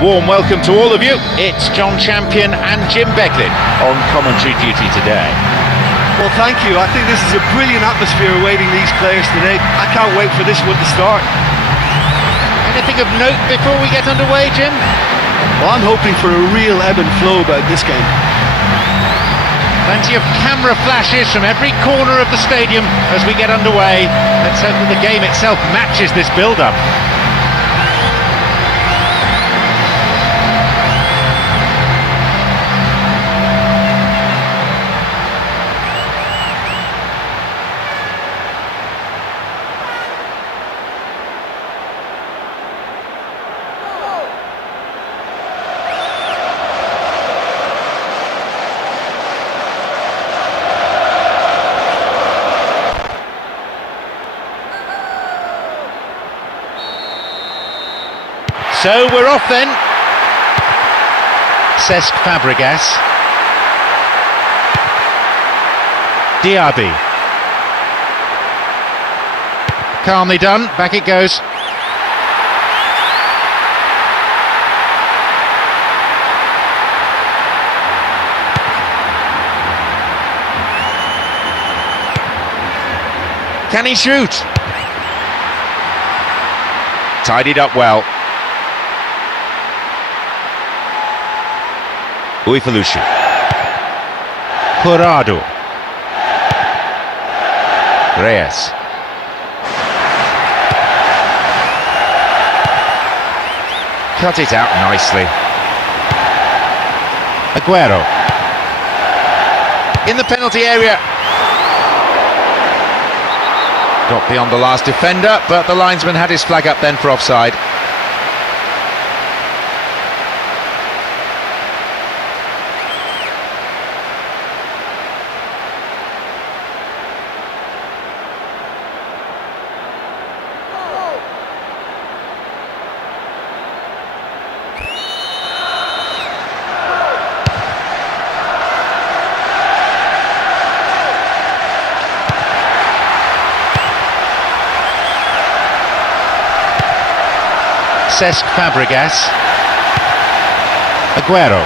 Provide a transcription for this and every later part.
warm welcome to all of you. It's John Champion and Jim Becklin on commentary duty today. Well, thank you. I think this is a brilliant atmosphere awaiting these players today. I can't wait for this one to start. Anything of note before we get underway, Jim? Well, I'm hoping for a real ebb and flow about this game. Plenty of camera flashes from every corner of the stadium as we get underway. Let's hope that the game itself matches this build-up. So we're off then. Cesc Fabregas. Diaby. Calmly done, back it goes. Can he shoot? Tidied up well. Uifalushi. Jurado. Reyes. Cut it out nicely. Aguero. In the penalty area. Got beyond the last defender, but the linesman had his flag up then for offside. Cesc Fabregas. Aguero.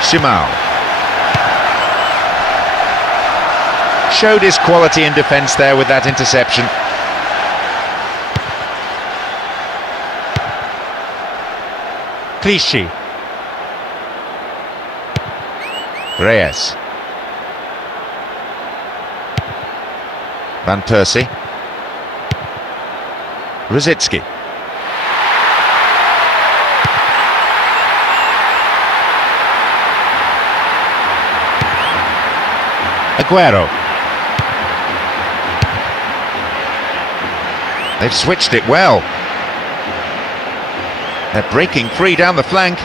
Simao. Showed his quality in defence there with that interception. Clichy. Reyes. Van Persie. Rosicki. Aguero. They've switched it well. They're breaking free down the flank.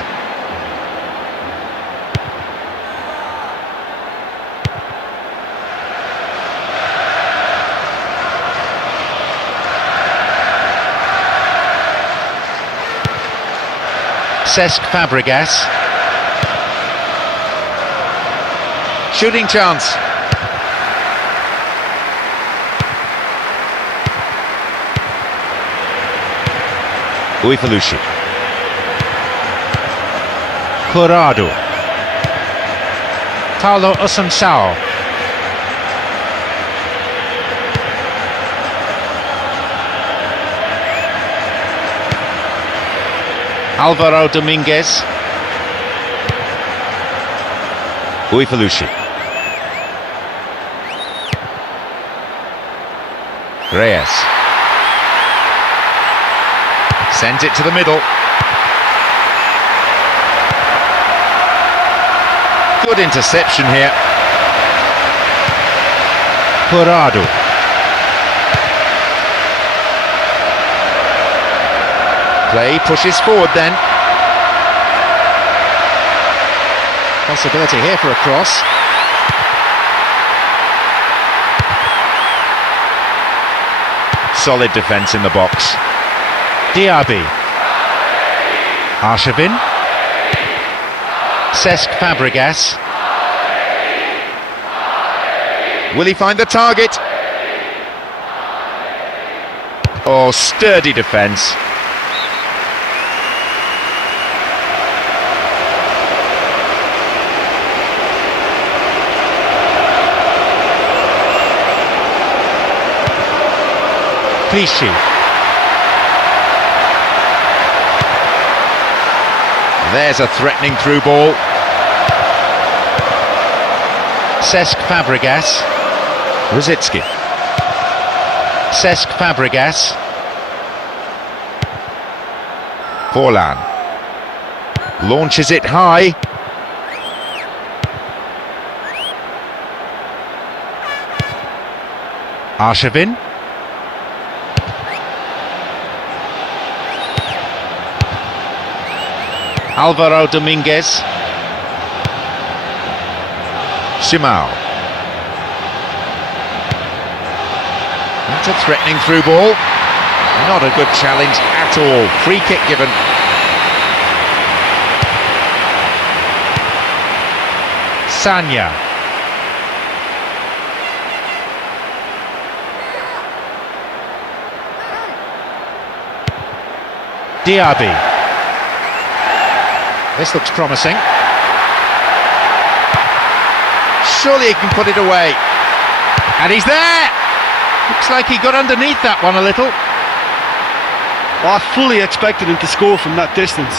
Cesc Fabregas. Shooting chance. Uifalushi. Jurado. Paulo Assunção. Álvaro Dominguez. Uifalushi. Reyes. Sends it to the middle. Good interception here. Jurado. Play pushes forward then. Possibility here for a cross. Solid defence in the box. Diaby. Arshavin. Cesc Fabregas. Will he find the target? Oh, sturdy defence. Clichy. There's a threatening through ball. Cesc Fabregas. Rosicki. Cesc Fabregas. Forlan. Launches it high. Arshavin. Alvaro Dominguez. Simao. That's a threatening through ball. Not a good challenge at all. Free kick given. Sanya. Diaby. This looks promising. Surely he can put it away. And he's there! Looks like he got underneath that one a little. Well, I fully expected him to score from that distance.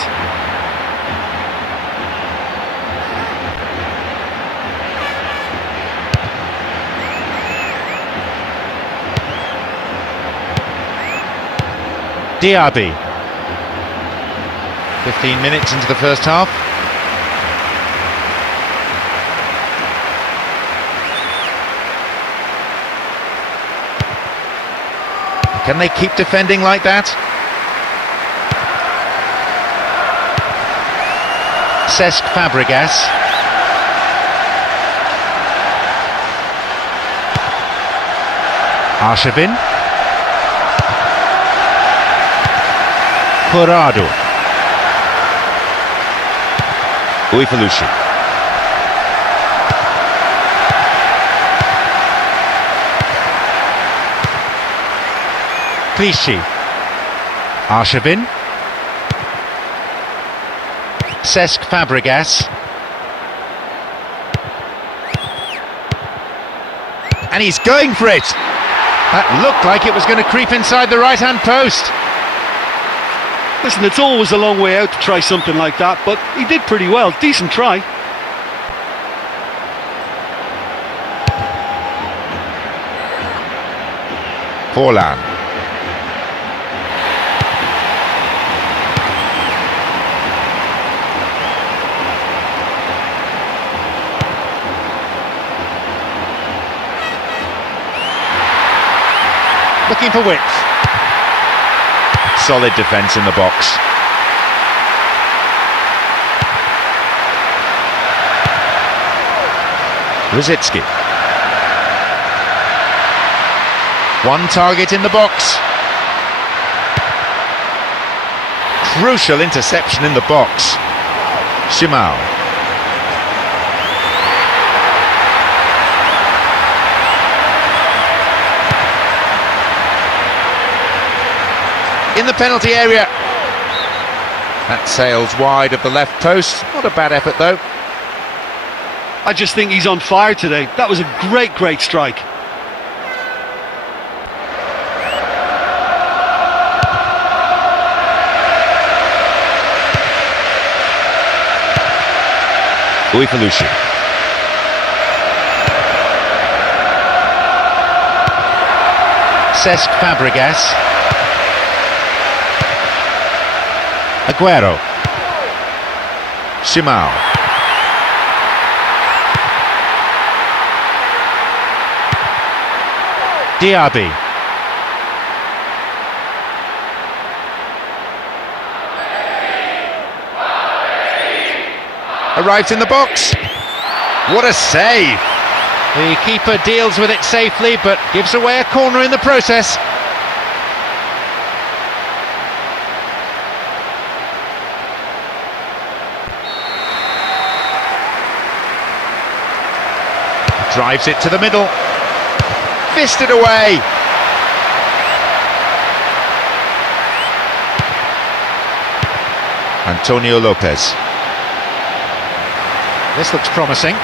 Diaby. 15 minutes into the first half. Can they keep defending like that? Cesc Fabregas. Arshavin. Corrado. Uifalushi. Clichy. Arshavin. Cesc Fabregas. And he's going for it. That looked like it was going to creep inside the right-hand post. Listen, it's always a long way out to try something like that, but he did pretty well. Decent try. Forlan. Looking for width. Solid defence in the box. Rosicki. One target in the box. Crucial interception in the box. Simao. In the penalty area. That sails wide of the left post. Not a bad effort though. I just think he's on fire today. That was a great strike. Uifalushi. Cesc Fabregas. Aguero. Simao. Diaby. Arrives in the box. What a save! The keeper deals with it safely, but gives away a corner in the process. Drives it to the middle. Fisted away. Antonio Lopez. This looks promising.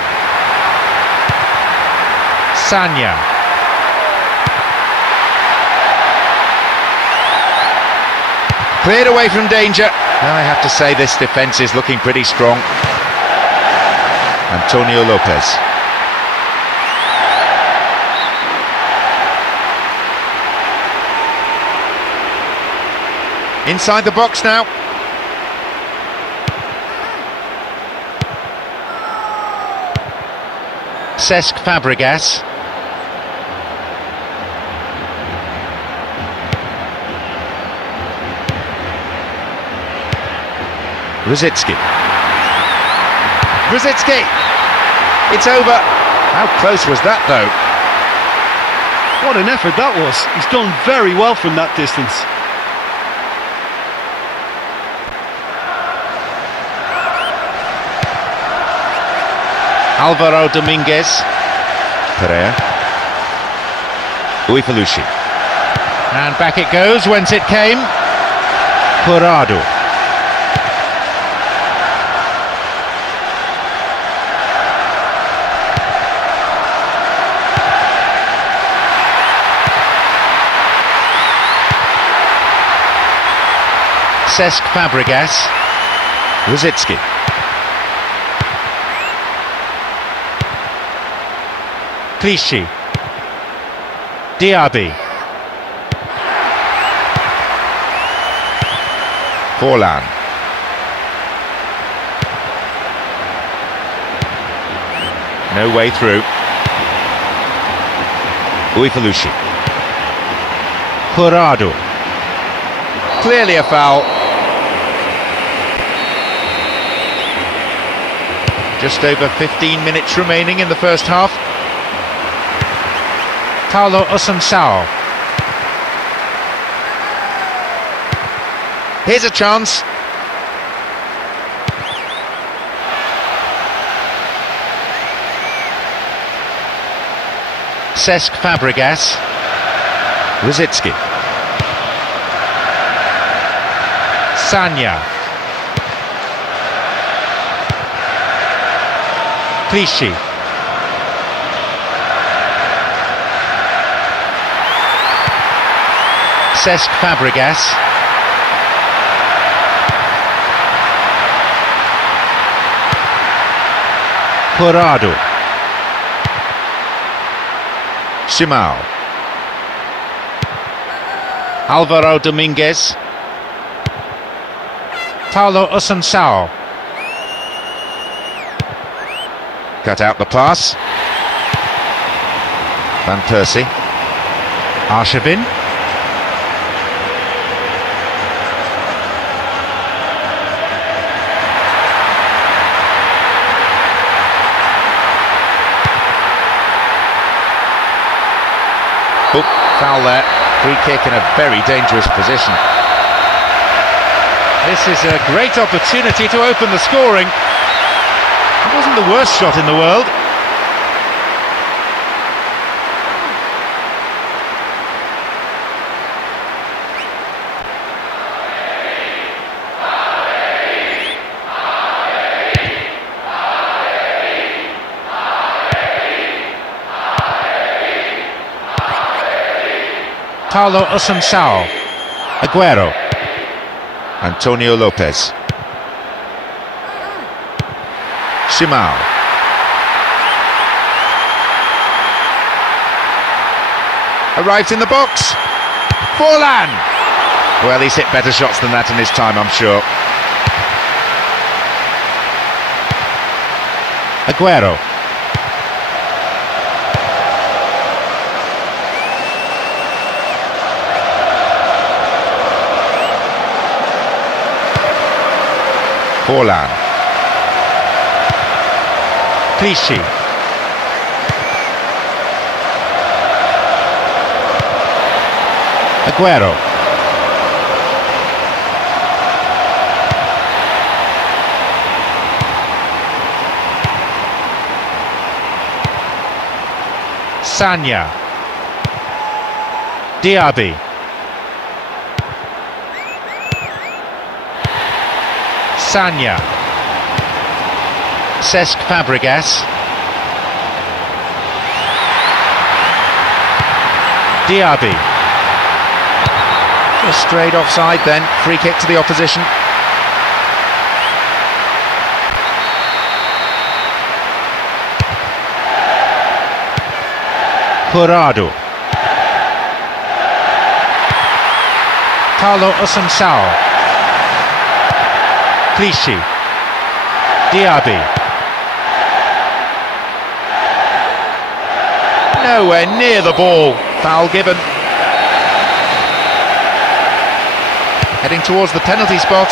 Sanya. Cleared away from danger. Now I have to say this defence is looking pretty strong. Antonio Lopez. Inside the box now. Cesc Fabregas. Rosicki. It's over. How close was that though? What an effort that was. He's done very well from that distance. Alvaro Dominguez. Pereira. Uifalushi. And back it goes, whence it came. Curado. Cesc Fabregas. Rosicki. Clichy. Diaby. Forlan. No way through. Uifalushi. Curado. Clearly a foul. Just over 15 minutes remaining in the first half. Paulo Assunção. Here's a chance. Cesc Fabregas. Rosicki. Sagna. Clichy. Cesc Fabregas. Curado. Simão. Alvaro Dominguez. Paulo Assunção. Cut out the pass. Van Persie. Arshavin. Oh, foul there. Free kick in a very dangerous position. This is a great opportunity to open the scoring. It wasn't the worst shot in the world. Paulo Assunção. Aguero. Antonio Lopez. Simão. Arrives in the box. Forlan. Well, he's hit better shots than that in his time, I'm sure. Aguero. Forlan. Clichy. Aguero. Sagna. Diaby. Sagna. Cesc Fabregas. Diaby. Just straight offside then, free kick to the opposition. Curado. Carlo Osunsao. Clichy. Diaby. Nowhere near the ball. Foul given. Heading towards the penalty spot.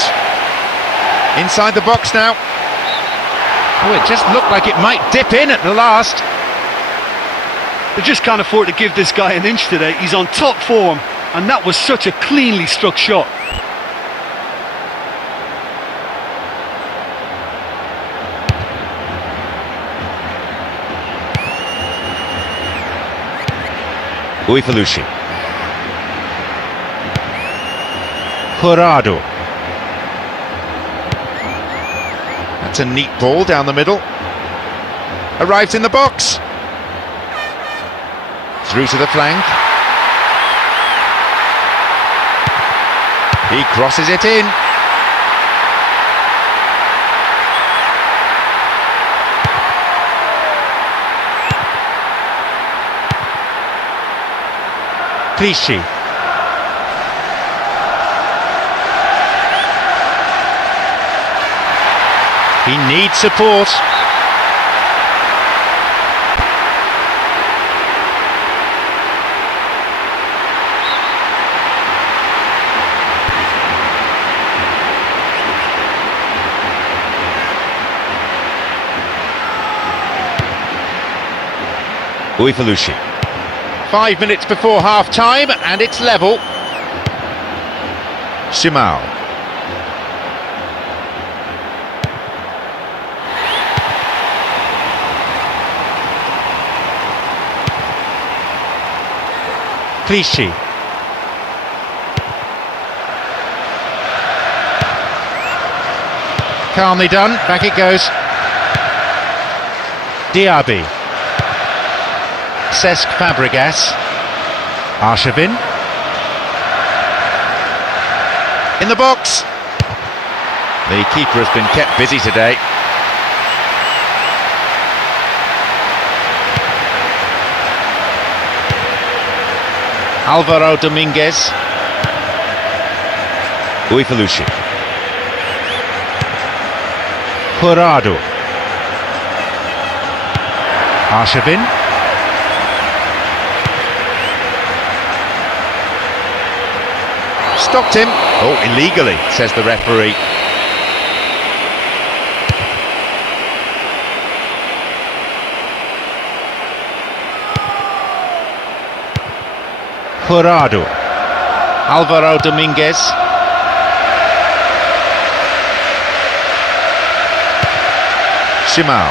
Inside the box now. Oh, it just looked like it might dip in at the last. They just can't afford to give this guy an inch today. He's on top form, and that was such a cleanly struck shot. Uifalushi. Curado. That's a neat ball down the middle. Arrives in the box. Through to the flank. He crosses it in. Clichy. He needs support. Uifalushi. 5 minutes before half-time, and it's level. Simao. Clichy. Calmly done, back it goes. Diaby. Cesc Fabregas. Arshavin. In the box. The keeper has been kept busy today. Alvaro Dominguez. Uifalushi. Curado. Arshavin. Stopped him. Oh, illegally, says the referee. Curado. Alvaro Dominguez. Simao.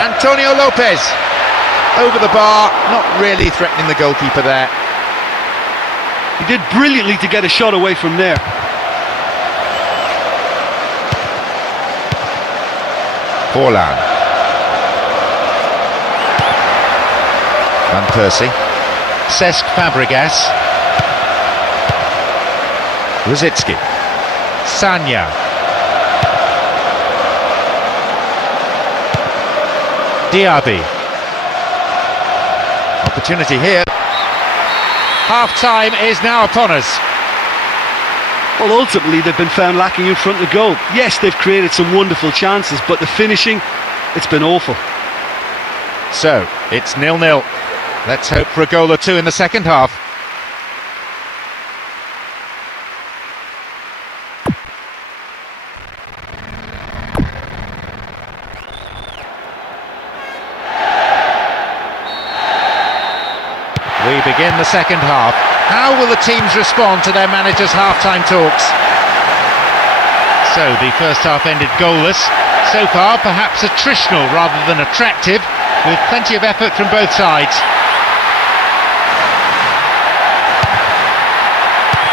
Antonio Lopez. Over the bar, not really threatening the goalkeeper there. He did brilliantly to get a shot away from there. Forlan. Van Persie. Cesc Fabregas. Rosicki. Sanya. Diaby. Opportunity here. Half-time is now upon us. Well, ultimately they've been found lacking in front of goal. Yes, they've created some wonderful chances, but the finishing, it's been awful. So, it's 0-0. Let's hope for a goal or two in the second half. We begin the second half. How will the teams respond to their manager's half-time talks? So the first half ended goalless. So far, perhaps attritional rather than attractive, with plenty of effort from both sides.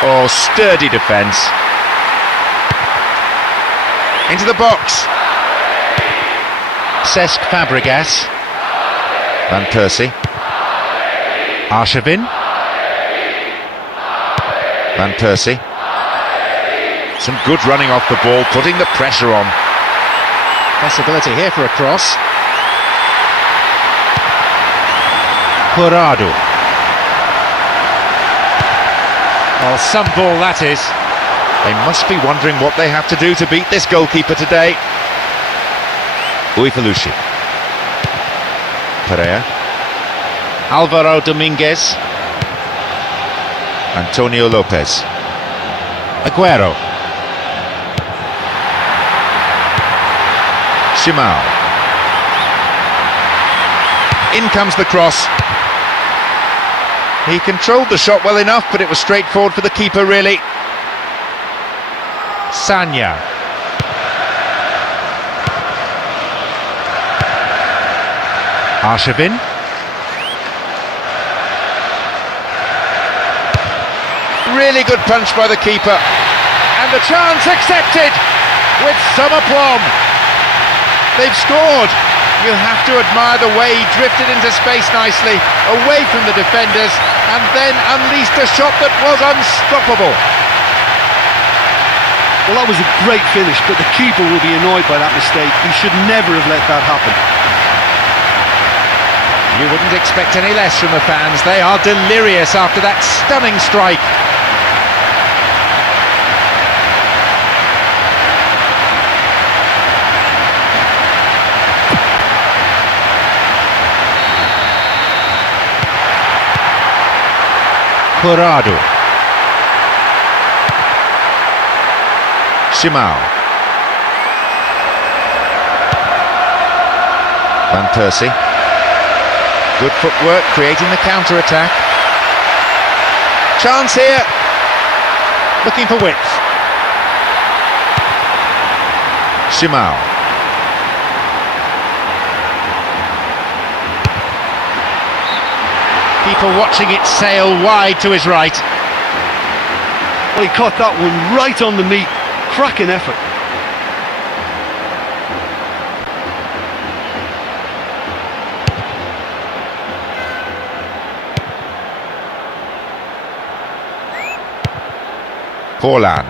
Oh, sturdy defence. Into the box. Cesc Fabregas. Van Persie. Arshavin. Van Persie. Some good running off the ball, putting the pressure on. Possibility here for a cross. Corrado. Well, some ball that is. They must be wondering what they have to do to beat this goalkeeper today. Uifalushi. Pereira. Alvaro Dominguez. Antonio Lopez. Aguero. Shimao. In comes the cross. He controlled the shot well enough, but it was straightforward for the keeper, really. Sanya. Arshavin. Really good punch by the keeper. And the chance accepted with some aplomb. They've scored. You have to admire the way he drifted into space nicely, away from the defenders, and then unleashed a shot that was unstoppable. Well, that was a great finish, but the keeper will be annoyed by that mistake. He should never have let that happen. You wouldn't expect any less from the fans. They are delirious after that stunning strike. Corrado. Shimao. Van Persie. Good footwork, creating the counter-attack. Chance here. Looking for width. Shimao. People watching it sail wide to his right. Well, he caught that one right on the meat. Cracking effort. Forlan.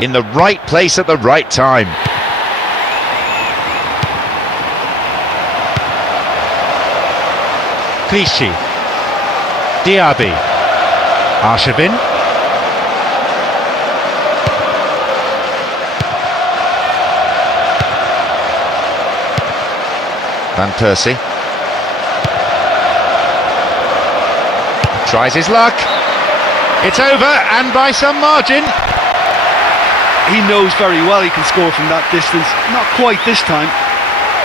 In the right place at the right time. Clichy. Diaby. Arshavin. Van Persie. Tries his luck. It's over, and by some margin. He knows very well he can score from that distance. Not quite this time.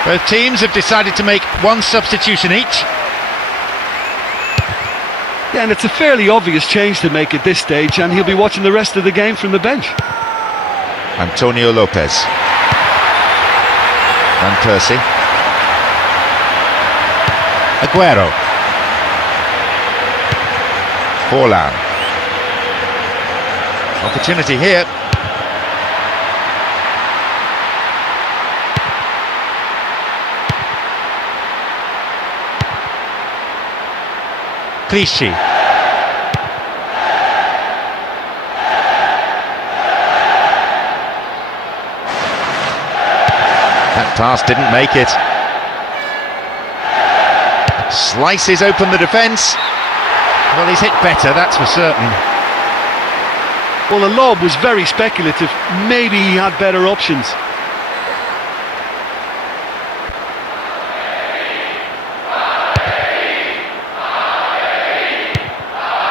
Both teams have decided to make one substitution each. Yeah, and it's a fairly obvious change to make at this stage, and he'll be watching the rest of the game from the bench. Antonio Lopez. Van Persie. Aguero. Forlan. Opportunity here. Clichy. That pass didn't make it. Slices open the defence. Well, he's hit better, that's for certain. Well, the lob was very speculative. Maybe he had better options.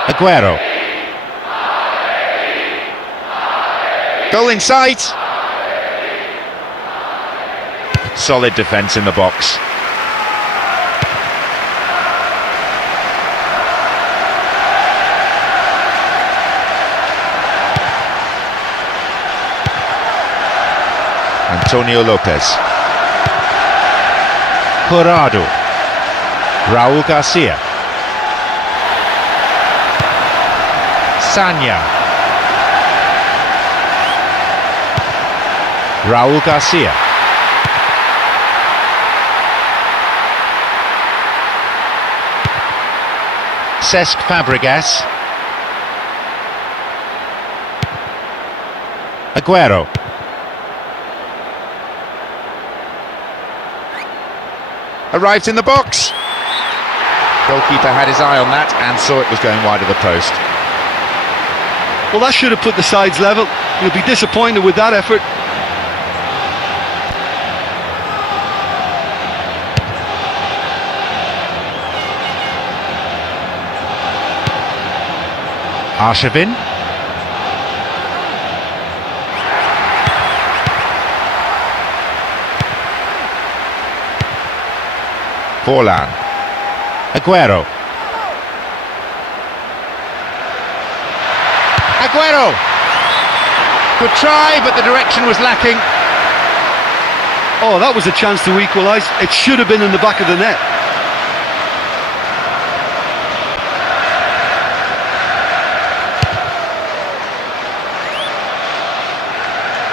Aguero. Goal in sight. Solid defence in the box. Antonio Lopez. Corrado. Raúl Garcia. Sanya. Raúl Garcia. Cesc Fabregas. Aguero. Arrives in the box. Goalkeeper had his eye on that and saw it was going wide of the post. Well, that should have put the sides level. You'll be disappointed with that effort. Arshavin. Forlan. Aguero. Aguero! Good try, but the direction was lacking. Oh, that was a chance to equalise. It should have been in the back of the net.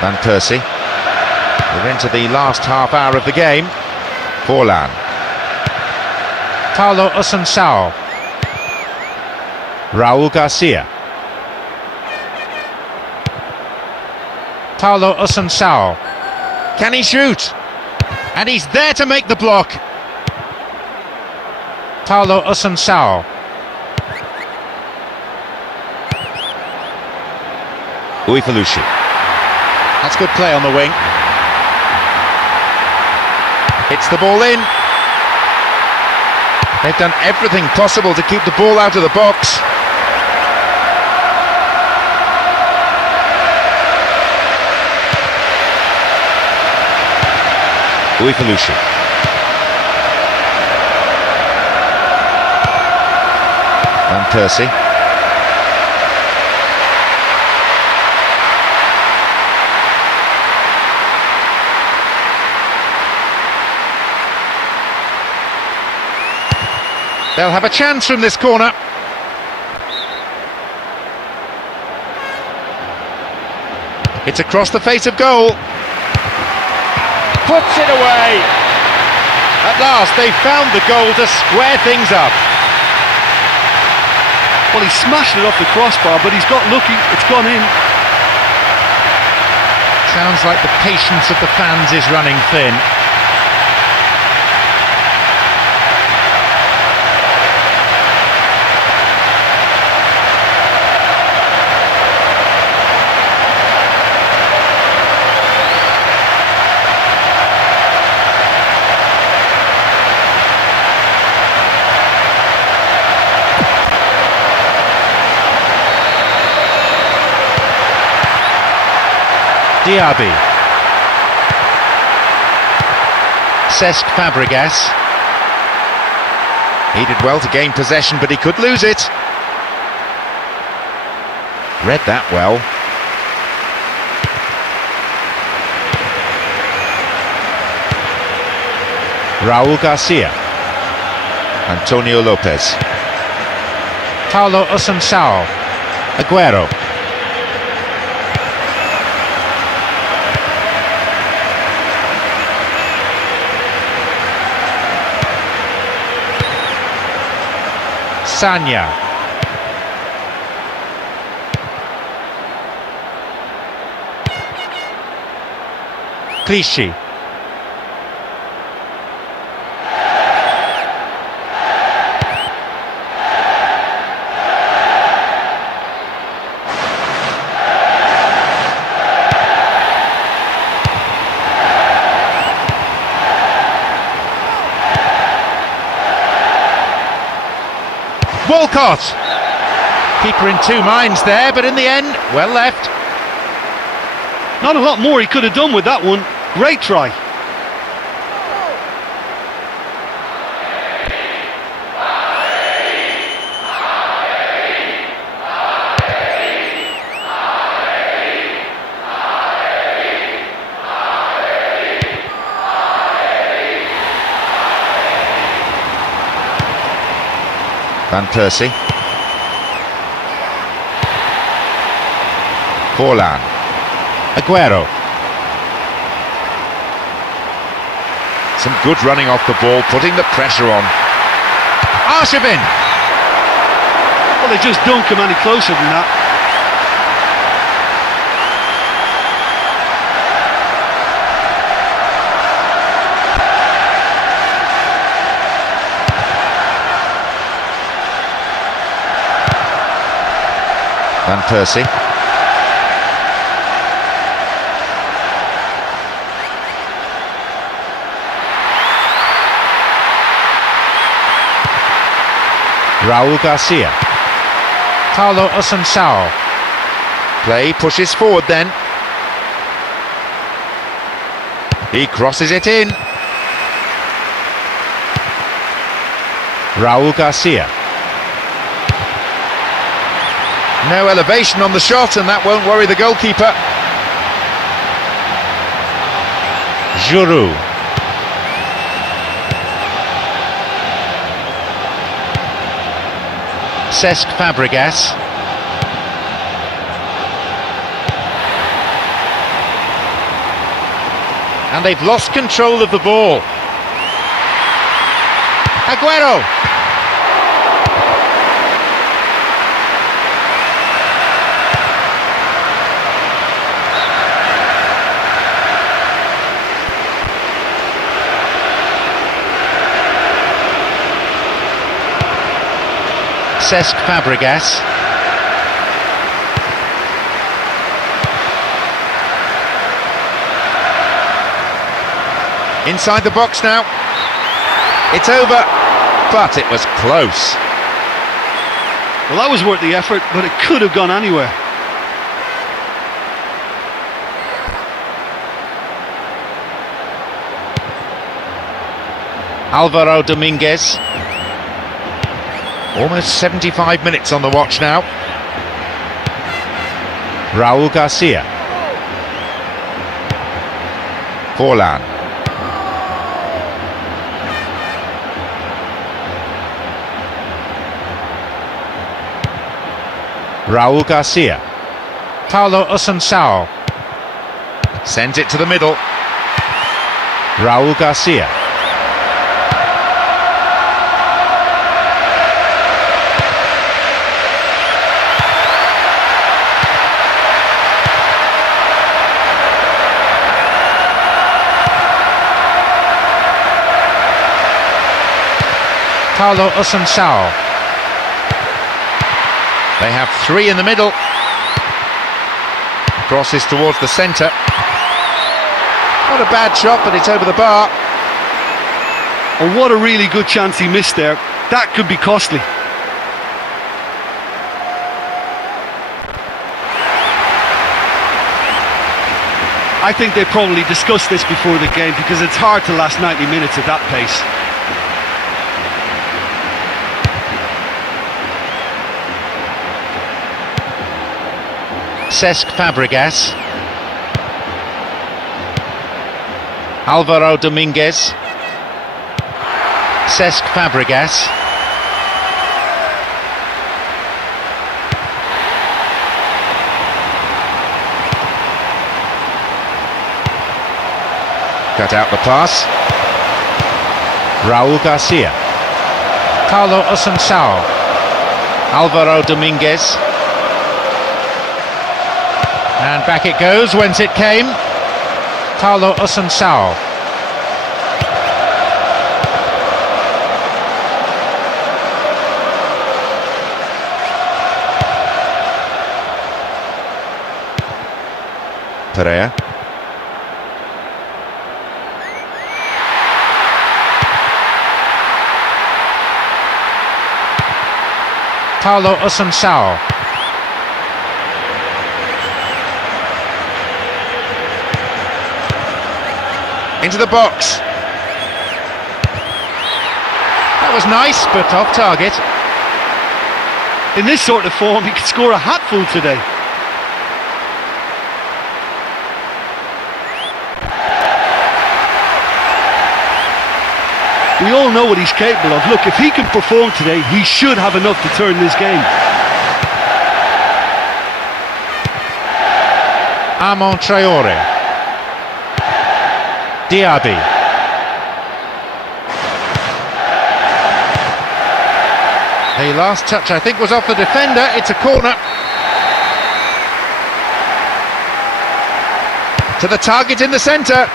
Van Persie. We're into the last half hour of the game. Forlan. Paulo Assunção. Raul Garcia. Paulo Assunção. Can he shoot? And he's there to make the block. Paulo Assunção. Uifalushi. That's good play on the wing. Hits the ball in. They've done everything possible to keep the ball out of the box. Uifalushi. Van Persie. They'll have a chance from this corner. It's across the face of goal. Puts it away. At last, they've found the goal to square things up. Well, he smashed it off the crossbar, but he's got lucky. It's gone in. Sounds like the patience of the fans is running thin. Diaby. Cesc Fabregas. He did well to gain possession, but he could lose it. Read that well. Raul Garcia. Antonio Lopez. Paulo Assunção. Aguero. Sanya. Clichy. Walcott! Keeper in two minds there, but in the end, well left. Not a lot more he could have done with that one. Great try. Van Persie. Forlan. Aguero. Some good running off the ball, putting the pressure on. Arshavin. Well, they just don't come any closer than that. Van Persie. Raul Garcia. Paulo Assunção. Play pushes forward then. He crosses it in. Raul Garcia. No elevation on the shot, and that won't worry the goalkeeper. Giroud. Cesc Fabregas. And they've lost control of the ball. Aguero. Cesc Fabregas. Inside the box now. It's over, but it was close. Well, that was worth the effort, but it could have gone anywhere. Álvaro Dominguez. Almost 75 minutes on the watch now. Raul Garcia. Forlan. Raul Garcia. Paulo Assunção. Sends it to the middle. Raul Garcia. Paulo Assunção. They have three in the middle. Crosses towards the centre. Not a bad shot, but it's over the bar. Oh, what a really good chance he missed there. That could be costly. I think they probably discussed this before the game, because it's hard to last 90 minutes at that pace. Cesc Fabregas. Álvaro Dominguez. Cesc Fabregas. Cut out the pass. Raul Garcia. Paulo Assunção. Álvaro Dominguez. And back it goes, whence it came. Paulo Assunção. Pereira. Paulo Assunção. Into the box. That was nice, but off target. In this sort of form, he could score a hatful today. We all know what he's capable of. Look, if he can perform today, he should have enough to turn this game. Armand Traoré. Diaby. The last touch, I think, was off the defender. It's a corner. To the target in the centre.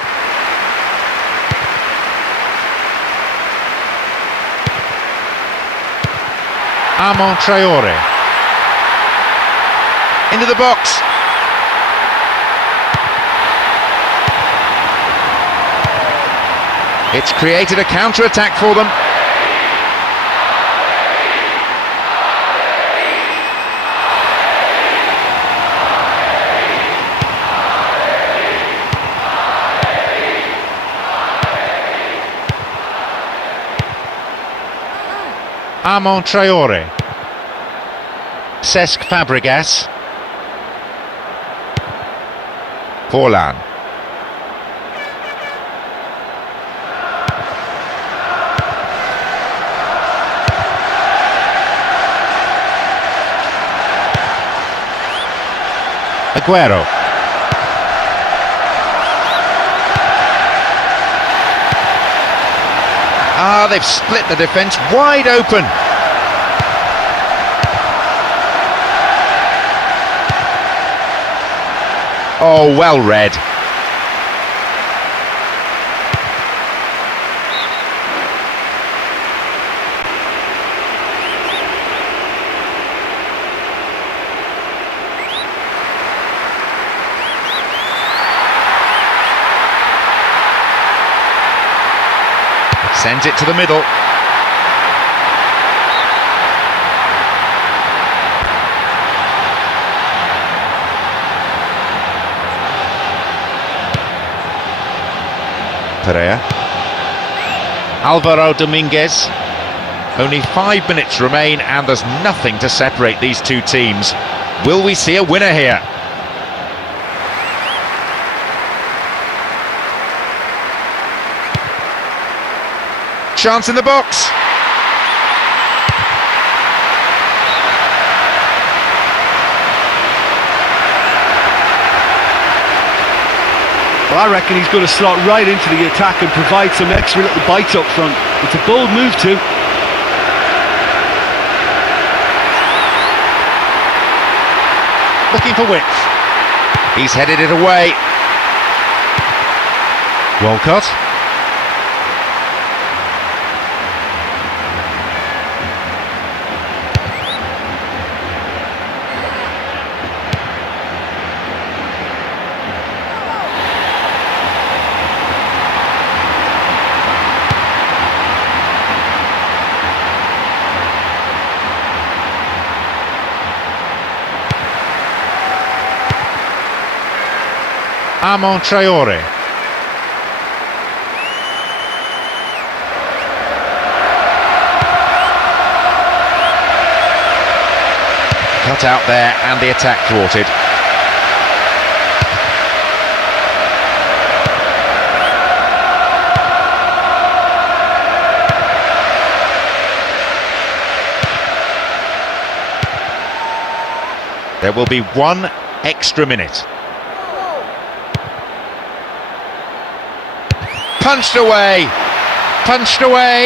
Armand Traore. Into the box. It's created a counter-attack for them. Armand Traore. Cesc Fabregas. Forlan. Aguero. They've split the defence wide open. Oh, well read. Sends it to the middle. Pereira. Alvaro Dominguez. Only 5 minutes remain and there's nothing to separate these two teams. Will we see a winner here? Chance in the box. Well, I reckon he's going to slot right into the attack and provide some extra little bite up front. It's a bold move too. Looking for width. He's headed it away. Walcott. Armand Traore. Cut out there and the attack thwarted. There will be 1 extra minute. Punched away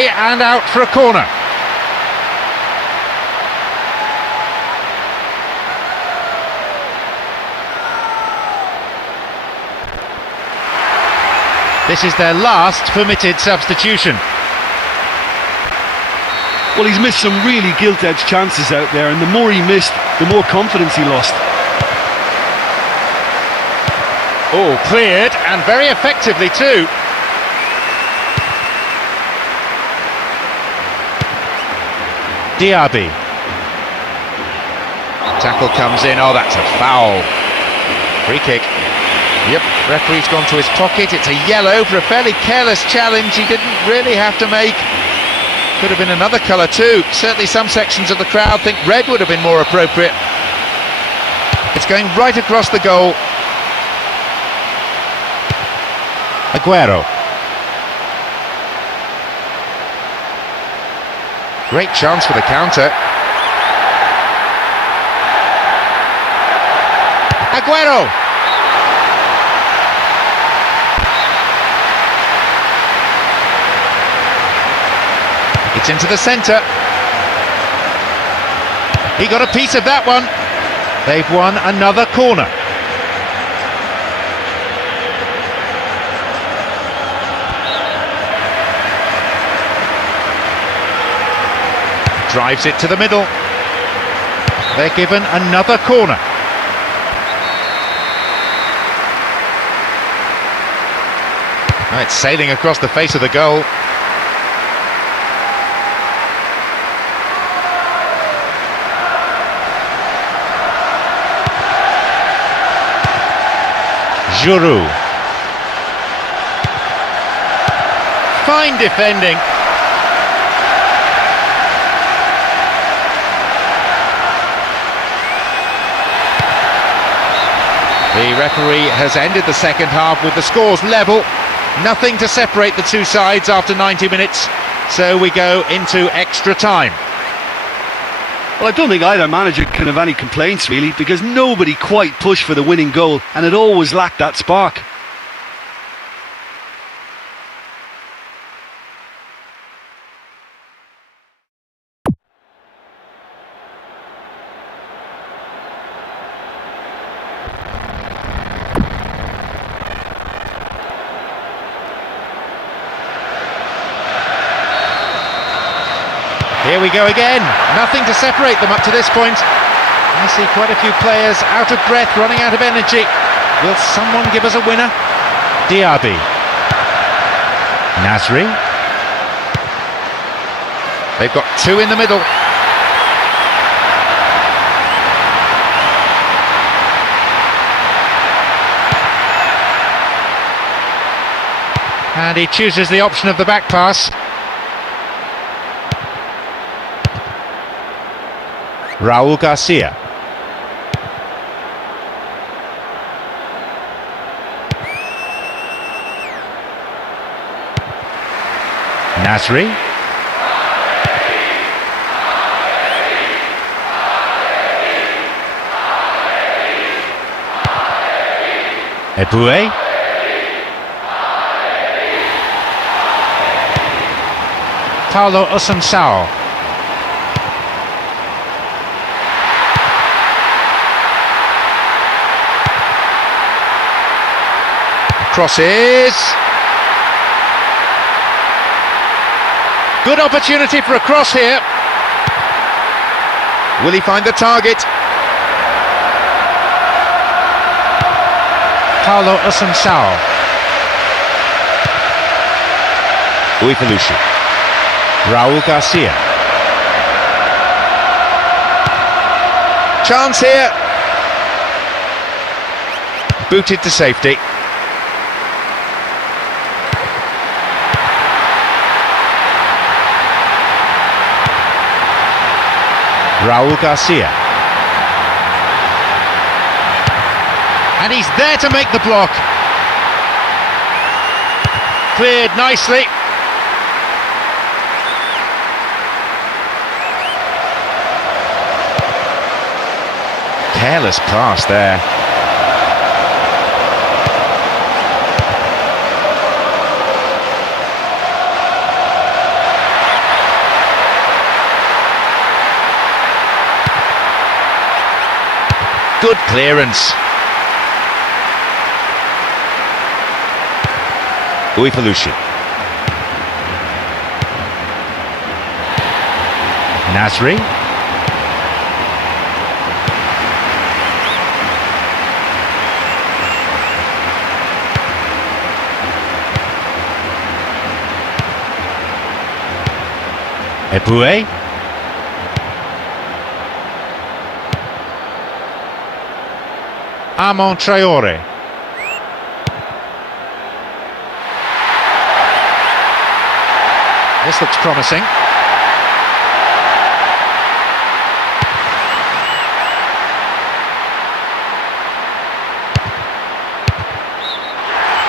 and out for a corner. This is their last permitted substitution. Well, he's missed some really gilt-edged chances out there, and the more he missed, the more confidence he lost. Oh, cleared, and very effectively too. Diaby. Tackle comes in. Oh, that's a foul. Free kick. Yep, referee's gone to his pocket. It's a yellow for a fairly careless challenge he didn't really have to make. Could have been another colour too. Certainly some sections of the crowd think red would have been more appropriate. It's going right across the goal. Aguero. Great chance for the counter. Aguero! It's into the centre. He got a piece of that one. They've won another corner. Drives it to the middle. They're given another corner. Oh, it's sailing across the face of the goal. Giroud. Fine defending. The referee has ended the second half with the scores level. Nothing to separate the two sides after 90 minutes, so we go into extra time. Well, I don't think either manager can have any complaints really, because nobody quite pushed for the winning goal and it always lacked that spark. Here we go again. Nothing to separate them up to this point. I see quite a few players out of breath, running out of energy. Will someone give us a winner? Diaby. Nasri. They've got two in the middle. And he chooses the option of the back pass. Raúl Garcia. Nasri. Eboué. Paulo Assunção. Crosses. Good opportunity for a cross here. Will he find the target? Paulo Assunção. Uifalushi. Raúl Garcia. Chance here. Booted to safety. Raúl Garcia. And he's there to make the block. Cleared nicely. Careless pass there. Good clearance. Uifalushi. Nasri. Eboué. Amon Traore. This looks promising.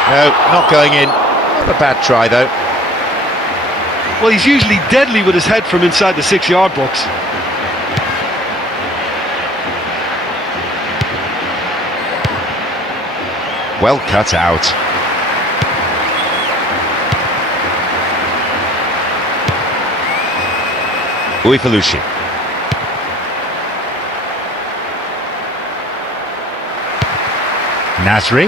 No, not going in. Not a bad try though. Well, he's usually deadly with his head from inside the 6-yard box. Well cut out. Uifalushi. Nasri.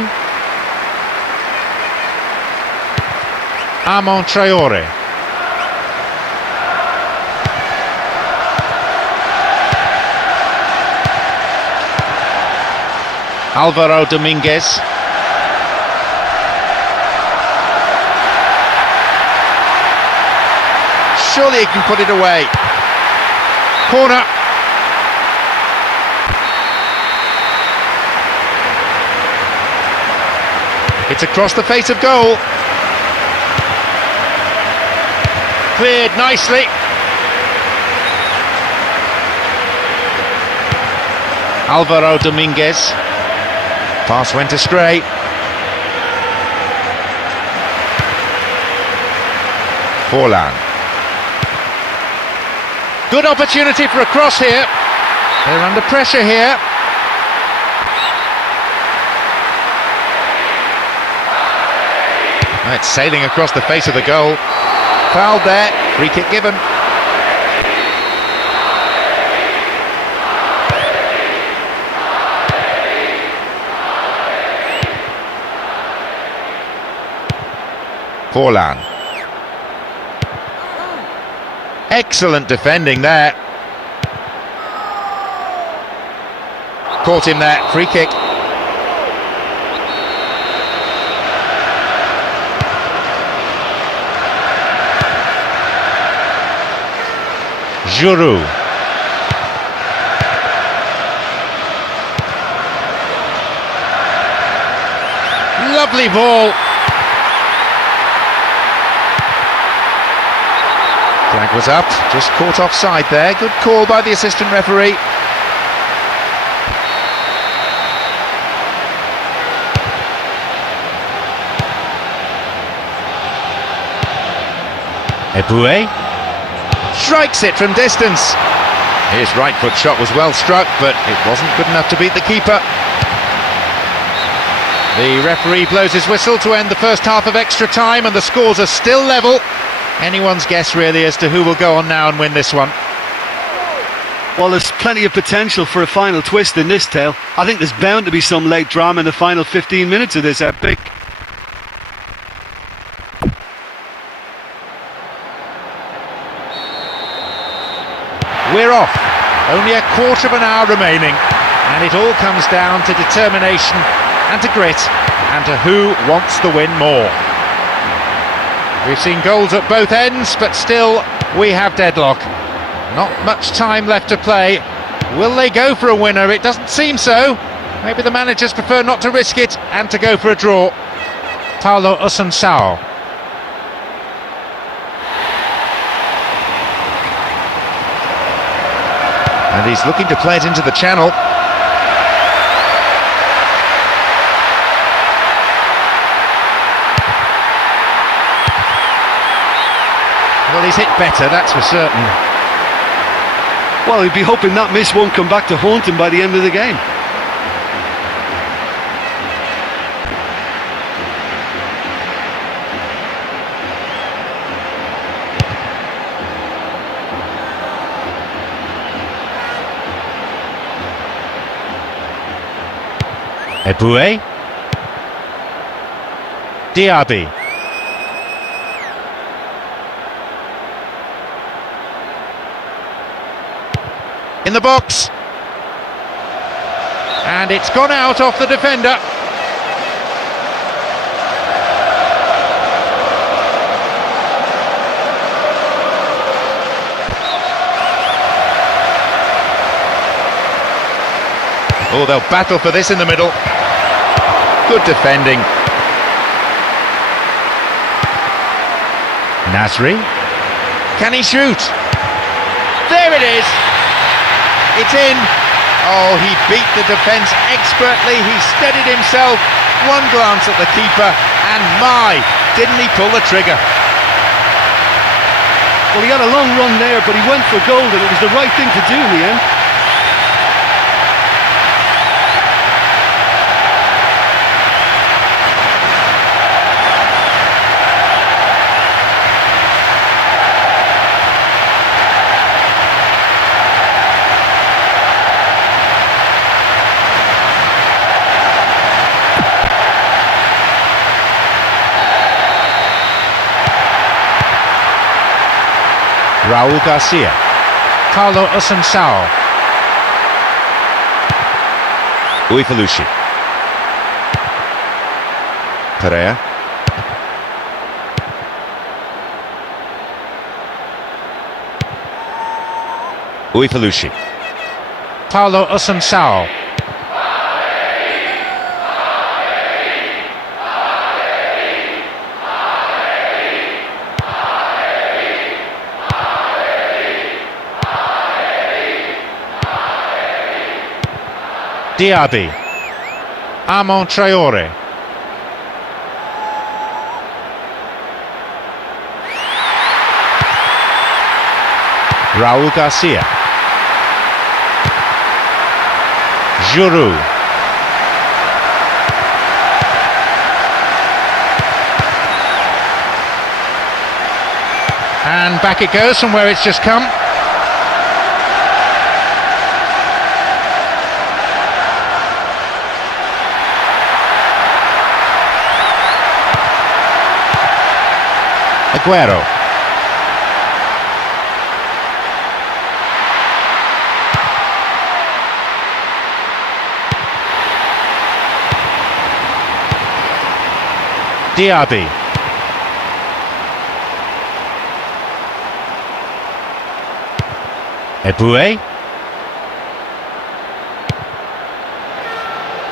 Armand Traore. Alvaro Dominguez. Surely he can put it away. Corner. It's across the face of goal. Cleared nicely. Alvaro Dominguez. Pass went astray. Forlan. Good opportunity for a cross here. They're under pressure here. It's sailing across the face of the goal. Fouled there. Free kick given. Forlan. Excellent defending there. Caught him there. Free kick. Giroud. Lovely ball. Flag was up, just caught offside there. Good call by the assistant referee. Eboué strikes it from distance. His right foot shot was well struck, but it wasn't good enough to beat the keeper. The referee blows his whistle to end the first half of extra time, and the scores are still level. Anyone's guess really as to who will go on now and win this one. Well, there's plenty of potential for a final twist in this tale. I think there's bound to be some late drama in the final 15 minutes of this epic. We're off. Only a quarter of an hour remaining, and it all comes down to determination and to grit and to who wants the win more. We've seen goals at both ends, but still we have deadlock. Not much time left to play. Will they go for a winner? It doesn't seem so. Maybe the managers prefer not to risk it and to go for a draw. Paulo Osunsao. And he's looking to play it into the channel. Well, he's hit better, that's for certain. Well, he'd be hoping that miss won't come back to haunt him by the end of the game. Eboué. Diaby. In the box. And it's gone out off the defender. Oh, they'll battle for this in the middle. Good defending. Nasri. Can he shoot? There it is. It's in. Oh, he beat the defence expertly. He steadied himself. One glance at the keeper, and my, didn't he pull the trigger? Well, he had a long run there, but he went for goal, and it was the right thing to do in the end. Raul Garcia. Carlo Assunção. Uifalushi. Pereira. Uifalushi. Carlo Assunção. Diaby. Armand Traoré. Raul Garcia. Giroud. And back it goes from where it's just come. Aguero. Diaby. Eboué.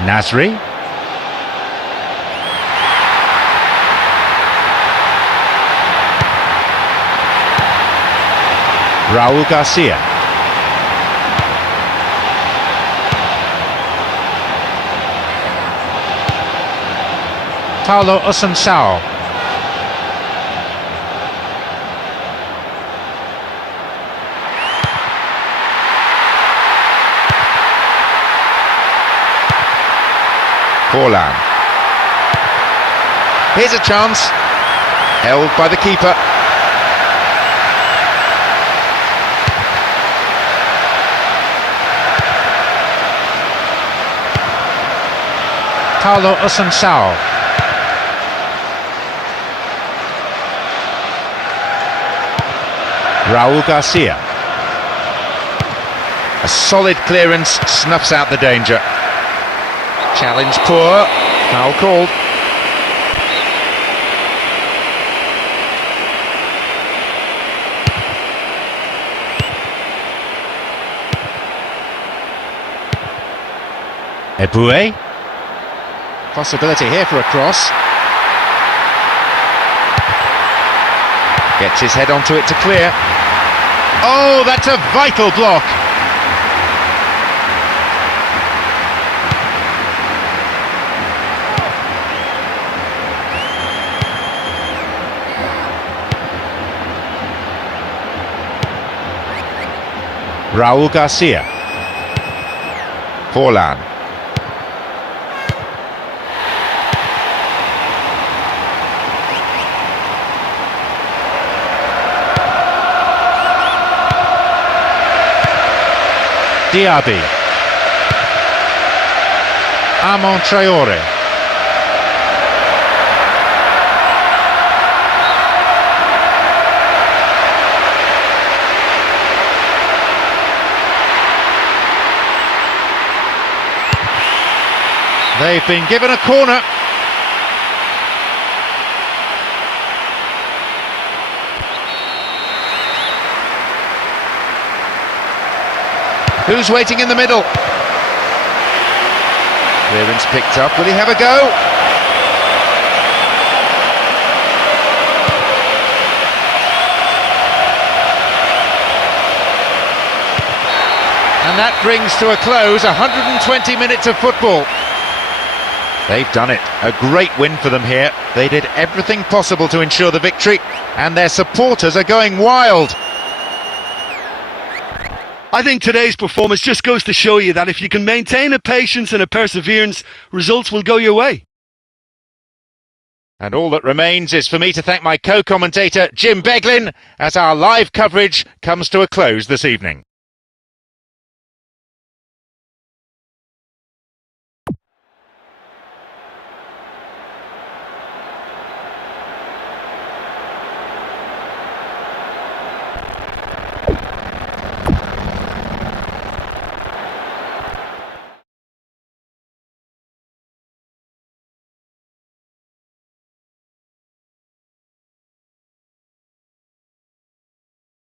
Nasri. Raul Garcia. Carlo Assunção. Forlan. Here's a chance. Held by the keeper. Carlo Assunção. Raul Garcia. A solid clearance snuffs out the danger. Challenge poor. Foul called. Eboué. Possibility here for a cross. Gets his head onto it to clear. Oh, that's a vital block. Raul Garcia. Forlan. Diaby. Armand Traoré. They've been given a corner. Who's waiting in the middle? Clearance picked up. Will he have a go? And that brings to a close 120 minutes of football. They've done it. A great win for them here. They did everything possible to ensure the victory, and their supporters are going wild. I think today's performance just goes to show you that if you can maintain a patience and a perseverance, results will go your way. And all that remains is for me to thank my co-commentator Jim Beglin as our live coverage comes to a close this evening.